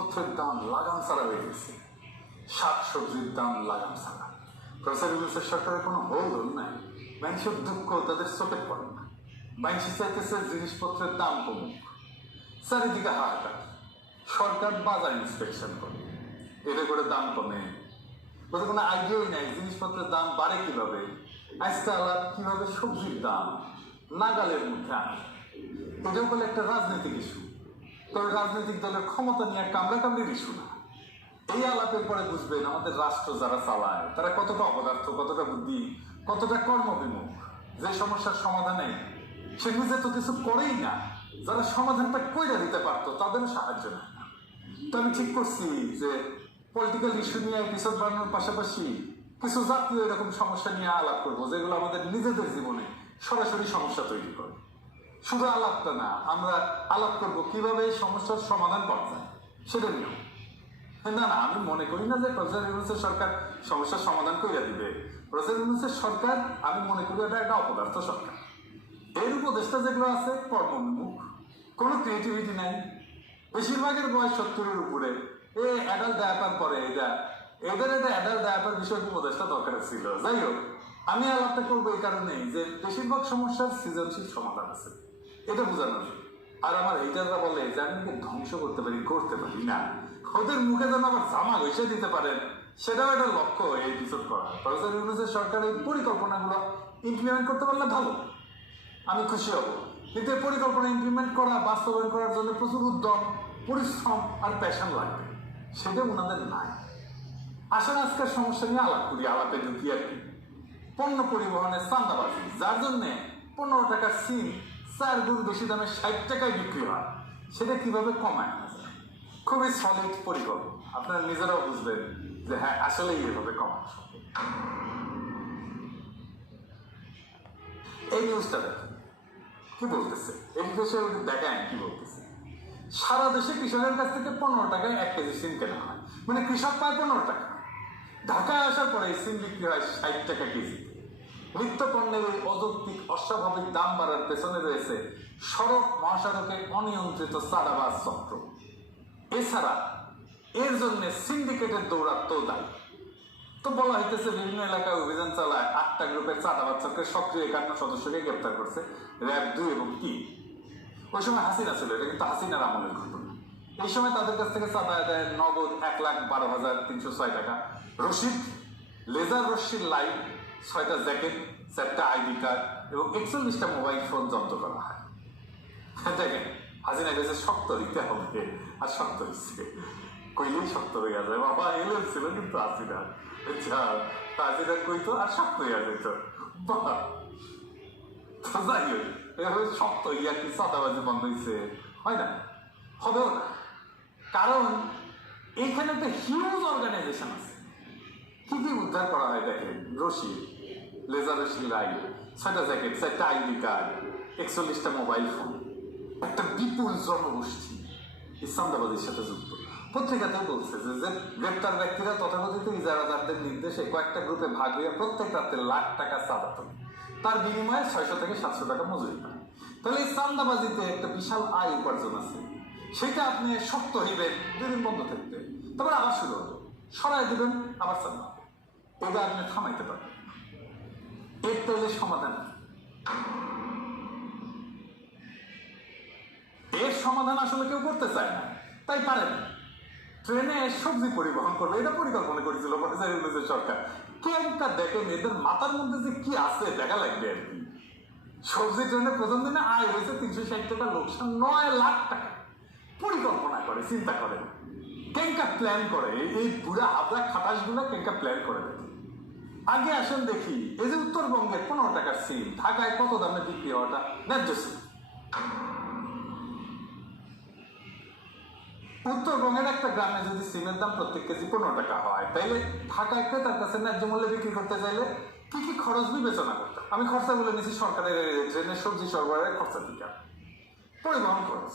জিনিসপত্রের দাম লাগাম ছাড়া হয়ে গেছে, শাকসবজির দাম লাগাম ছাড়া। প্রফেসর ইউনূসের সরকারের কোনো হোল নাই, মানুষের দুঃখ তাদের চোখে পড়ে না। মানুষ চাইতেছে জিনিসপত্রের দাম কমুক, চারিদিকে হাহাকার। সরকার বাজার ইন্সপেকশন করে, এতে করে দাম কমে। ওদের কোনো আইডিয়াই নাই জিনিসপত্রের দাম বাড়ে কিভাবে। আজকে আলাপ কিভাবে সবজির দাম নাগালের মধ্যে আনে, এটাও বলে একটা রাজনৈতিক ইস্যু। তবে রাজনৈতিক দলের ক্ষমতা নিয়ে কামড়াকামড়ির ইস্যু না। এই আলাপের পরে বুঝবেন আমাদের রাষ্ট্র যারা চালায় তারা কতটা অপদার্থ, কতটা বুদ্ধি, কতটা কর্মবিমুখ। যে সমস্যার সমাধানে সে নিজে তো কিছু করেই না, যারা সমাধানটা কইরা দিতে পারতো তাদেরও সাহায্য নেয় না। তো আমি ঠিক করছি যে পলিটিক্যাল ইস্যু নিয়ে এপিসোড বানানোর পাশাপাশি কিছু জাতীয় এরকম সমস্যা নিয়ে আলাপ করবো, যেগুলো আমাদের নিজেদের জীবনে সরাসরি সমস্যা তৈরি করে। শুধু আলাপটা না, আমরা আলাপ করবো কিভাবে এই সমস্যার সমাধান করা যায় সেটা নিয়েও। না না, আমি মনে করি না যে প্রফেসর ইউনূসের সরকার সমস্যার সমাধান করে দিবে। প্রফেসর ইউনূসের সরকার আমি মনে করি এটা একটা অপদার্থ সরকার। এর উপদেষ্টা যেগুলো আছে কর্মবিমুখ, কোনো ক্রিয়েটিভিটি নাই। বেশিরভাগের বয়স 70-এর উপরে। অ্যাডাল্ট ডায়াপার পরে এদের এটা অ্যাডাল্ট ডায়াপার বিষয়ক উপদেষ্টা দরকার ছিল। যাই হোক, আমি আলাপটা করবো এই কারণেই যে বেশিরভাগ সমস্যার সৃজনশীল সমাধান আছে, এটা বোঝানোর। আর আমার এইটারা বলে যে আমি ধ্বংস করতে পারি না, ওদের মুখে যেন আবার জামা ঘষে দিতে পারেন, সেটাও একটা লক্ষ্য এই এপিসোড করা। প্রফেসর ইউনূসের সরকার এই পরিকল্পনাগুলো ইমপ্লিমেন্ট করতে পারলে ভালো, আমি খুশি হব। কিন্তু এই পরিকল্পনা ইমপ্লিমেন্ট করা, বাস্তবায়ন করার জন্য প্রচুর উদ্যম, পরিশ্রম আর প্যাশন লাগবে, সেটা ওনাদের নাই। আসলে আজকের সমস্যা নিয়ে আলাপ করি। আলাপে ঢুকি আর কি, পণ্য পরিবহনের চাঁদাবাজি, যার জন্য 15 টাকার সিম 4 গুণ বেশি দামে 60 টাকায় বিক্রি হয়, সেটা কিভাবে কমায় আনা যায়। খুবই সলিড পরিকল্পনা, আপনারা নিজেরাও বুঝবেন যে হ্যাঁ আসলে এইভাবে কমানো সম্ভব। এই নিউজটা দেখেন কি বলতেছে, এই দেশে দেখেন কি বলতেছে। সারা দেশে কৃষকের কাছ থেকে 15 টাকায় 1 কেজি সিম কেনা হয়, মানে কৃষক পায় 15 টাকা। ঢাকায় আসার পরে সিম বিক্রি হয় 60 টাকা কেজি। নিত্য পণ্যের এই অযৌক্তিক অস্বাভাবিক দাম বাড়ার পেছনে রয়েছে সড়ক মহাসড়কে অনিয়ন্ত্রিত চাঁদাবাজ চক্র। এছাড়া এর জন্য সিন্ডিকেটের দৌরাত্ম্য দায়ী। তো বলা হইতেছে বিভিন্ন এলাকায় অভিযান চালায় 8টা গ্রুপের চাঁদাবাজ চক্রের সক্রিয় 51 সদস্যকে গ্রেপ্তার করছে র্যাব 2 এবং 3। ওই সময় হাসিনা ছিল, এটা কিন্তু হাসিনার আমলের ঘটনা। এই সময় তাদের কাছ থেকে চাঁদা আদায় নগদ 1,12,306 টাকা, রশিদ, লেজার রশ্মির লাইট, 6টা জ্যাকেট, 4টা আইডি কার্ড এবং 41টা মোবাইল ফোন জব্দ করা হয়। দেখেন হাসিনা কাছে শক্ত দিতে হবে, আর শক্ত হচ্ছে কইলেই শক্ত হয়ে যায়। বাবা এলেন ছিল কিন্তু হাসিনা, হাসিনা কইতো আর শক্ত হইয়া যেত। যাই হোক, এভাবে শক্ত হইয়া কি চাঁদাবাজি বন্ধ হয়েছে? হয় না, হবেও না। কারণ এইখানে একটা হিউজ অর্গানাইজেশন আছে। কি কি উদ্ধার করা হয় দেখেন, রশিদ, লেজার রশ্মি লাইট, 6টা জ্যাকেট, 4টা আইডি কার্ড, 41টা মোবাইল ফোন। একটা বিপুল জনগোষ্ঠী এই চাঁদাবাজির সাথে যুক্ত। পত্রিকাতেও বলছে যে গ্রেপ্তার ব্যক্তিরা তথাকথিত ইজারাদারদের নির্দেশে কয়েকটা গ্রুপে ভাগ হয়ে প্রত্যেক রাতে লাখ টাকা চাঁদা তোলে, তার বিনিময়ে 600 থেকে 700 টাকা মজুরি পায়। তাহলে এই চাঁদাবাজিতে একটা বিশাল আয় উপার্জন আছে। সেটা আপনি শক্ত হইবেন, 2 দিন বন্ধ থাকবে, তারপর আবার শুরু হবে, সরাই দেবেন, আবার চাঁদা হবে। এটা আপনি থামাইতে পারবেন। এর তাহলে সমাধান, এর সমাধান আসলে কেউ করতে চায় না, তাই পারেন। ট্রেনে সবজি পরিবহন করবে, এটা পরিকল্পনা করেছিল প্রফেসর ইউনূসের সরকার। কেনটা দেখেন এদের মাথার মধ্যে যে কি আছে দেখা লাগবে আর কি। সবজি ট্রেনে প্রথম দিনে আয় হয়েছে 360 টাকা, লোকসান 9 লাখ টাকা। পরিকল্পনা করে, চিন্তা করে, কেনকা প্ল্যান করে, এই বুড়া হাবড়া খাটাসগুলো কেনকা প্ল্যান করে দেখে। আগে আসেন দেখি, এই যে উত্তরবঙ্গে 15 টাকার সিম ঢাকায় কত দামে বিক্রি হওয়াটা ন্যায্য ছিল। উত্তরবঙ্গের একটা গ্রামে যদি সিমের দাম প্রত্যেক কেজি 15 টাকা হয়, তাইলে ঢাকায় তার কাছে ন্যায্য মূল্যে বিক্রি করতে চাইলে কি কি খরচ বিবেচনা করতে। আমি খরচা বলে নিয়েছি সরকারের ট্রেনের সবজি সরবরাহের খরচা দিকে। পরিবহন খরচ,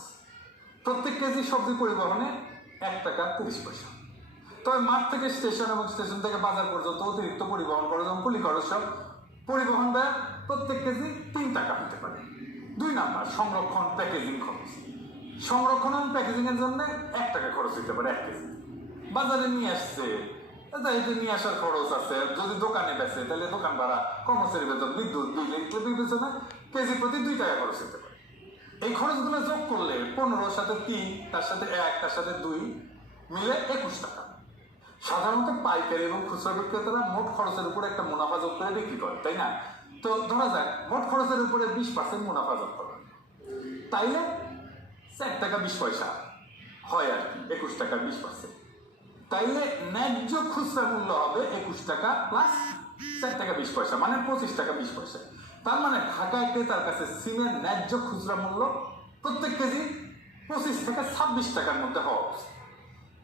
প্রত্যেক কেজি সবজি পরিবহনে 1 টাকা 30 পয়সা। তবে মাঠ থেকে স্টেশন এবং স্টেশন থেকে বাজার পর্যন্ত অতিরিক্ত পরিবহন খরচ এবং কুলি খরচ সব পরিবহন ব্যয় প্রত্যেক কেজি 3 টাকা হতে পারে। 2 নাম্বার সংরক্ষণ প্যাকেজিং খরচ। সংরক্ষণ এবং প্যাকেজিং এর জন্য 1 টাকা খরচ হইতে পারে 1 কেজি। বাজারে নিয়ে আসছে, এটা নিয়ে আসার খরচ আছে। যদি দোকানে বেচে তাহলে দোকান ভাড়া, কর্মচারী বেতন, বিদ্যুৎ বিল, এগুলো বিবেচনা কেজি প্রতি 2 টাকা খরচ হতে পারে। এই খরচগুলো যোগ করলে 15 সাথে 3, তার সাথে 1, তার সাথে 2 মিলে 21 টাকা। সাধারণত পাইকারি এবং খুচরা বিক্রেতারা মোট খরচের উপরে একটা মুনাফা যোগ করে বিক্রি করে, তাই না? তো ধরা যাক মোট খরচের উপরে 20% মুনাফা যোগ করে, তাইলে 4 টাকা 20 পয়সা হয় আর কি, 21 টাকা 20%। তাইলে ন্যায্য খুচরা মূল্য হবে 21 টাকা প্লাস 4 টাকা 20 পয়সা, মানে 25 টাকা 20 পয়সা। তার মানে ঢাকায় ক্রেতার কাছে সিমের ন্যায্য খুচরা মূল্য প্রত্যেক কেজি 25 থেকে 26 টাকার মধ্যে হওয়া উচিত।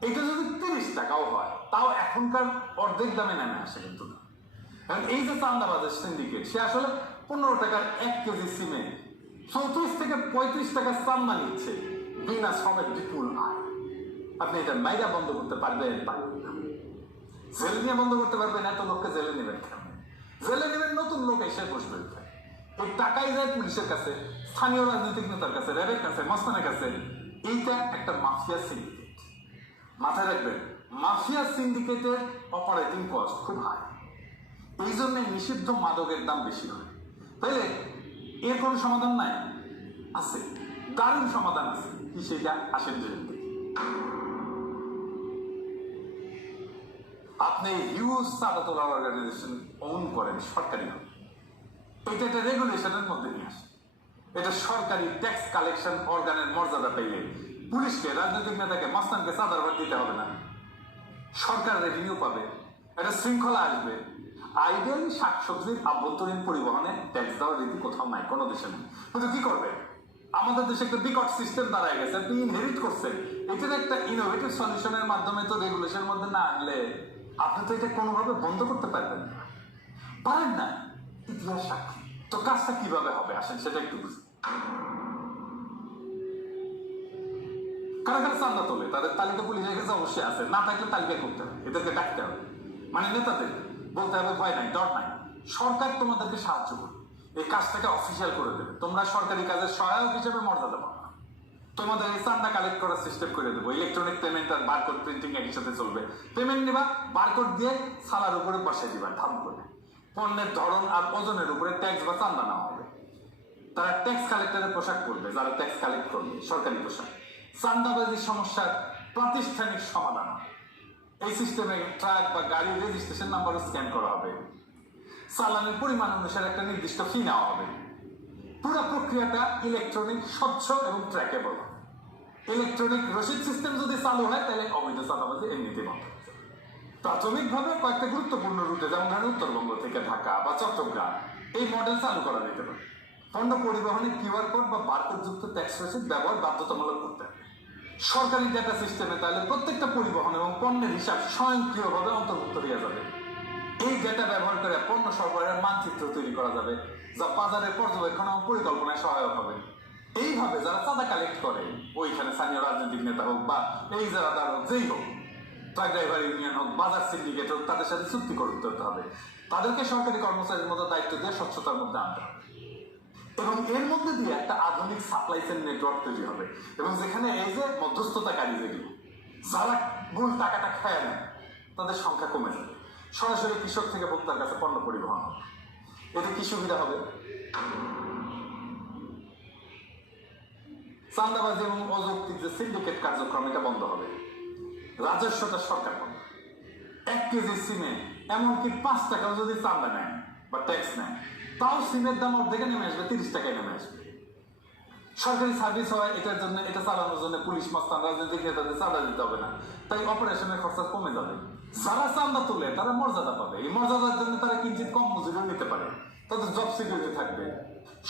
এটা যদি 30 টাকাও হয় তাও এখনকার অর্ধেক দামে নেমে আসে কিন্তু না। কারণ এই যে চান্দাবাজের সিন্ডিকেট, সে আসলে 15 টাকার 1 কেজি সিমে 34 থেকে 35 টাকা চান্দা নিচ্ছে, বিনা শ্রমের বিপুল আয়। আপনি এটা মাইরা বন্ধ করতে পারবেন? জেলে নিয়ে বন্ধ করতে পারবেন? এত লোককে জেলে নেবেন কেন? জেলে নেবেন নতুন লোক এসে বসবে। এই টাকাই যায় পুলিশের কাছে, স্থানীয় রাজনৈতিক নেতার কাছে, র্যাবের কাছে, মস্তানের কাছে। এইটা একটা মাফিয়া সিন্ডিকেট। মাথায় রাখবেন, মাফিয়া সিন্ডিকেটের অপারেটিং কস্ট খুব হাই। এই জন্য নিষিদ্ধ মাদকের দাম বেশি হয়। তাইলে এর কোনো সমাধান নাই? আছে, দারুণ সমাধান আছে। কি সেটা? আসেন দেখি। আপনি হিউজ চাঁদা তোলা অর্গানাইজেশন ওন করেন সরকারি ভাবে, এটা একটা রেগুলেশনের মধ্যে নিয়ে আসে। এটা সরকারি ট্যাক্স কালেকশন অর্গানের মর্যাদা পেলে পুলিশকে, রাজনৈতিক নেতাকে, মাস্তানকে চাঁদার ভাগ দিতে হবে না। সরকার রেভিনিউ পাবে, একটা শৃঙ্খলা আসবে। আইডিয়ালি শাকসবজির আভ্যন্তরীণ পরিবহনে ট্যাক্স দেওয়ার রীতি কোথাও নাই, কোনো দেশে নেই। কিন্তু কি করবে? আমাদের দেশে একটা বিকট সিস্টেম দাঁড়ায় গেছে, আপনি ইনহেরিট করছেন। এটার একটা ইনোভেটিভ সলিউশনের মাধ্যমে তো রেগুলেশনের মধ্যে না আনলে আপনি তো এটা কোনোভাবে বন্ধ করতে পারবেন না, পারেন না। ইতিহাস সাক্ষী। তো কাজটা কিভাবে হবে আসেন সেটা একটু বুঝি। কারা কারা চান্দা তোলে তাদের তালিকা পুলিশের কাছে অবশ্যই আছে, না থাকলে তালিকা করতে হবে, এদেরকে ডাকতে হবে। মানে নেতাদের বলতে হবে ভয় নাই, ডর নাই, সরকার তোমাদেরকে সাহায্য করবে, এই কাজটাকে অফিসিয়াল করে দেবে, তোমরা সরকারি কাজের সহায়ক হিসেবে মর্যাদা পাবে। তোমাদের এই চান্দা কালেক্ট করার সিস্টেম করে দেবো, ইলেকট্রনিক পেমেন্ট আর বারকোড প্রিন্টিং একই সাথে চলবে। পেমেন্ট নিবা, বারকোড দিয়ে সালার উপরে বসাই দিবা ধাম করে। পণ্যের ধরন আর ওজনের উপরে ট্যাক্স বা চান্দা নেওয়া হবে। তারা ট্যাক্স কালেক্টরের পোশাক পরবে, যারা ট্যাক্স কালেক্ট করবে সরকারি পোশাক। চান্দাবাজির সমস্যার প্রাতিষ্ঠানিক সমাধান। এই সিস্টেমে ট্রাক বা গাড়ির রেজিস্ট্রেশন নাম্বারও স্ক্যান করা হবে। চালানের পরিমাণ অনুসারে একটা নির্দিষ্ট ফি নেওয়া হবে। পুরো প্রক্রিয়াটা ইলেকট্রনিক, স্বচ্ছ এবং ট্র্যাকেবল। ইলেকট্রনিক রসিদ সিস্টেম যদি চালু হয় তাহলে অবৈধ চাঁদাবাজি এমনিতে বন্ধ হয়ে যাবে। প্রাথমিকভাবে কয়েকটা গুরুত্বপূর্ণ রুটে, যেমন ধরেন উত্তরবঙ্গ থেকে ঢাকা বা চট্টগ্রাম, এই মডেল চালু করা যেতে পারে। পণ্য পরিবহনে কিউআর কোড বা বারকোড যুক্ত ট্যাক্স রসিদ ব্যবহার বাধ্যতামূলক করতে হবে সরকারি ডেটা সিস্টেমে। তাহলে প্রত্যেকটা পরিবহন এবং পণ্যের হিসাব স্বয়ংক্রিয়ভাবে অন্তর্ভুক্ত হয়ে যাবে। এই ডেটা ব্যবহার করে পণ্য সরবরাহের মানচিত্র তৈরি করা যাবে, যা বাজারের পর্যবেক্ষণ এবং পরিকল্পনায় সহায়ক হবে। এইভাবে যারা চাঁদা কালেক্ট করে, ওইখানে স্থানীয় রাজনৈতিক নেতা হোক বা এই যারা হোক, যেই হোক, ট্রাক ড্রাইভার ইউনিয়ন হোক, বাজার সিন্ডিকেট হোক, তাদের সাথে চুক্তি করতে হবে। তাদেরকে সরকারি কর্মচারীর মতো দায়িত্ব দিয়ে স্বচ্ছতার মধ্যে আনতে হবে এবং এর মধ্যে দিয়ে একটা আধুনিক সাপ্লাই চেইন নেটওয়ার্ক তৈরি হবে। এবং যেখানে এই যে মধ্যস্থতাকারী যেগুলো, যারা মূল টাকাটা খায় না, তাদের সংখ্যা কমে যাবে। সরাসরি কৃষক থেকে ভোক্তার কাছে পণ্য পরিবহন হবে। এতে কি সুবিধা হবে? চাঁদাবাজি এবং অযৌক্তিক যে সিন্ডিকেট কার্যক্রম, এটা বন্ধ হবে। রাজস্বটা সরকার পাবে। 1 কেজি সিমে এমনকি 5 টাকাও যদি চাঁদা নেয় বা ট্যাক্স নেয়, তাও সিমের দাম অর্ধেকে নেমে আসবে, 30 টাকায় নেমে আসবে। সরকারি সার্ভিস হয়, এটার জন্য, এটা চালানোর জন্য পুলিশ, মাস্তান, রাজনৈতিক নেতাদের চাঁদা দিতে হবে না, তাই অপারেশনের খরচা কমে যাবে। যারা চাঁদা তুলে তারা মর্যাদা পাবে, এই মর্যাদার জন্য তারা কিঞ্চিত কম মজুরিও নিতে পারে, তাদের জব সিকিউরিটি থাকবে।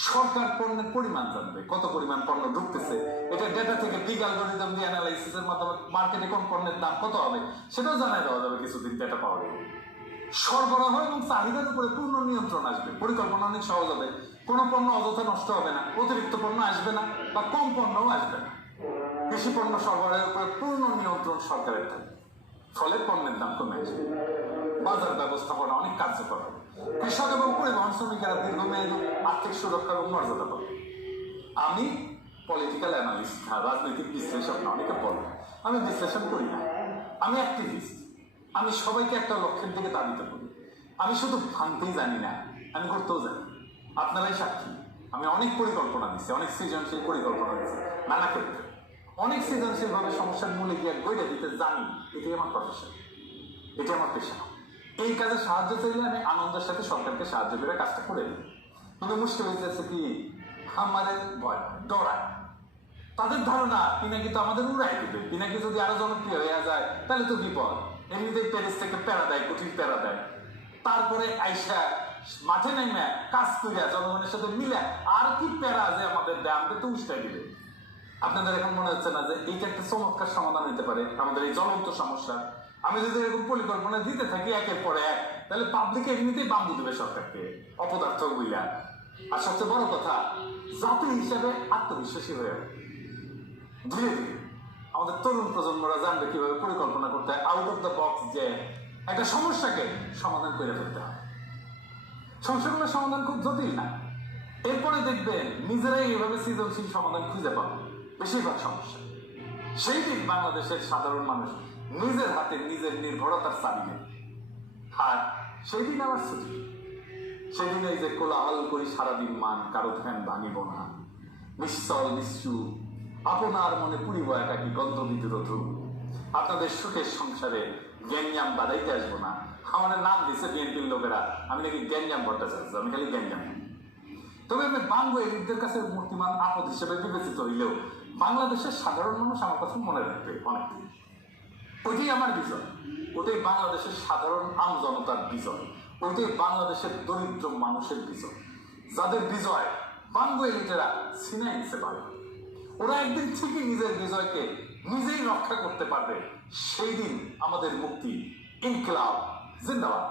সরকার পণ্যের পরিমাণ জানবে, কত পরিমাণ পণ্য ঢুকতেছে, এটা ডেটা থেকে বিগ অ্যালগরিদম দিয়ে অ্যানালাইসিসের মাধ্যমে মার্কেটে কোন পণ্যের দাম কত হবে সেটাও জানাই দেওয়া যাবে কিছুদিন ডেটা পাওয়া যাবে। সরবরাহ এবং চাহিদার উপরে পূর্ণ নিয়ন্ত্রণ আসবে, পরিকল্পনা অনেক সহজ হবে। কোনো পণ্য অযথা নষ্ট হবে না, অতিরিক্ত পণ্য আসবে না বা কম পণ্যও আসবে না। কৃষি পণ্য সরবরাহের উপরে পূর্ণ নিয়ন্ত্রণ সরকারের থাকবে, ফলে পণ্যের দাম কমে আসবে। বাজার ব্যবস্থাপনা অনেক কার্যকর হবে। কৃষক এবং পরিবহন শ্রমিকেরা দীর্ঘমেয়াদী আর্থিক সুরক্ষা এবং মর্যাদা পাবে। আমি পলিটিক্যাল অ্যানালিস্ট না, রাজনৈতিক বিশ্লেষক না, অনেকে বলে। আমি বিশ্লেষণ করি না, আমি অ্যাক্টিভিস্ট। আমি সবাইকে একটা লক্ষ্যের দিকে দাবিত করি। আমি শুধু ভাঙতেই জানি না, আমি করতেও জানি। আপনারাই সাক্ষী, আমি অনেক পরিকল্পনা দিচ্ছি, অনেক সৃজনশীল পরিকল্পনা দিচ্ছি নানা ক্ষেত্রে, অনেক সৃজনশীল ভাবে সমস্যার মূলে গিয়ে গইটা দিতে জানি। এটাই আমার প্রফেশন, এটি আমার পেশা। এই কাজে সাহায্য চাইলে আমি আনন্দের সাথে সরকারকে সাহায্য করে কাজটা করে দিই। কিন্তু মুশকিল হয়েছে কি, আমাদের ভয় ডরায়। তাদের ধারণা পিনাকি তো আমাদের উড়াই দিবে, পিনাকি যদি আরো জনপ্রিয় হয়ে যায় তাহলে তো বিপদ। এমনিতেই প্যারিস থেকে প্যারা দেয়, কঠিন প্যারা দেয়, তারপরে আইসা মাঠে নেমে কাজ করিয়া জনগণের সাথে মিলে আর কি প্যারা যে আমাদের দেয়, আমাদের তো উস্কাই দিবে। আপনাদের এখন মনে হচ্ছে না যে এইটা একটা চমৎকার সমাধান হতে পারে আমাদের এই জ্বলন্ত সমস্যা? আমি যদি এরকম পরিকল্পনা দিতে থাকি একের পর এক, তাহলে পাবলিক এমনিতেই বান্ধু দেবে সরকারকে অপদার্থ বইলা। আর সবচেয়ে বড় কথা, জাতি হিসাবে আত্মবিশ্বাসী হয়ে যাবে। ধীরে ধীরে আমাদের তরুণ প্রজন্মরা জানবে কিভাবে পরিকল্পনা করতে হয়, আউট অফ দ্য বক্স, যে একটা সমস্যাকে সমাধান করে ফেলতে হয়। সমস্যাগুলোর সমাধান খুব জটিল না। এরপরে দেখবেন নিজেরাই এভাবে সৃজনশীল সমাধান খুঁজে পাবে বেশিরভাগ সমস্যা। সেই দিন বাংলাদেশের সাধারণ মানুষ নিজের হাতে নিজের নির্ভরতার চাবি নেবে। আর সেই দিন আবার ছুটি। সেদিন এই যে কোলাহল করি সারাদিন মান, কারো ধ্যান ভাঙিব না, নিশ্চল নিশ্চুপ আপনার মনে পুরিব একাকি গন্ধবিদুরধ। আপনাদের সুখের সংসারে গ্যাঞ্জাম বাড়াইতে আসবো না। আমার নাম দিছে বিএনপির লোকেরা, আমি নাকি গ্যাঞ্জাম ভট্টাচার্য, আমি খালি গ্যাঞ্জাম। তবে আমি বাংলা এলিটদের কাছে মূর্তিমান আপদ হিসেবে বিবেচিত হইলেও বাংলাদেশের সাধারণ মানুষ আমার কথা মনে রাখবে অনেকদিন। ওইটাই আমার বিজয়, ওটাই বাংলাদেশের সাধারণ আম জনতার বিজয়, ওইটাই বাংলাদেশের দরিদ্র মানুষের বিজয়, যাদের বিজয় বাংলা এলিটেরা ছিনাই নিতে পারে। ওরা একদিন ঠিকই নিজের বিজয়কে নিজেই রক্ষা করতে পারবে। সেই দিন আমাদের মুক্তি। ইনকিলাব জিন্দাবাদ।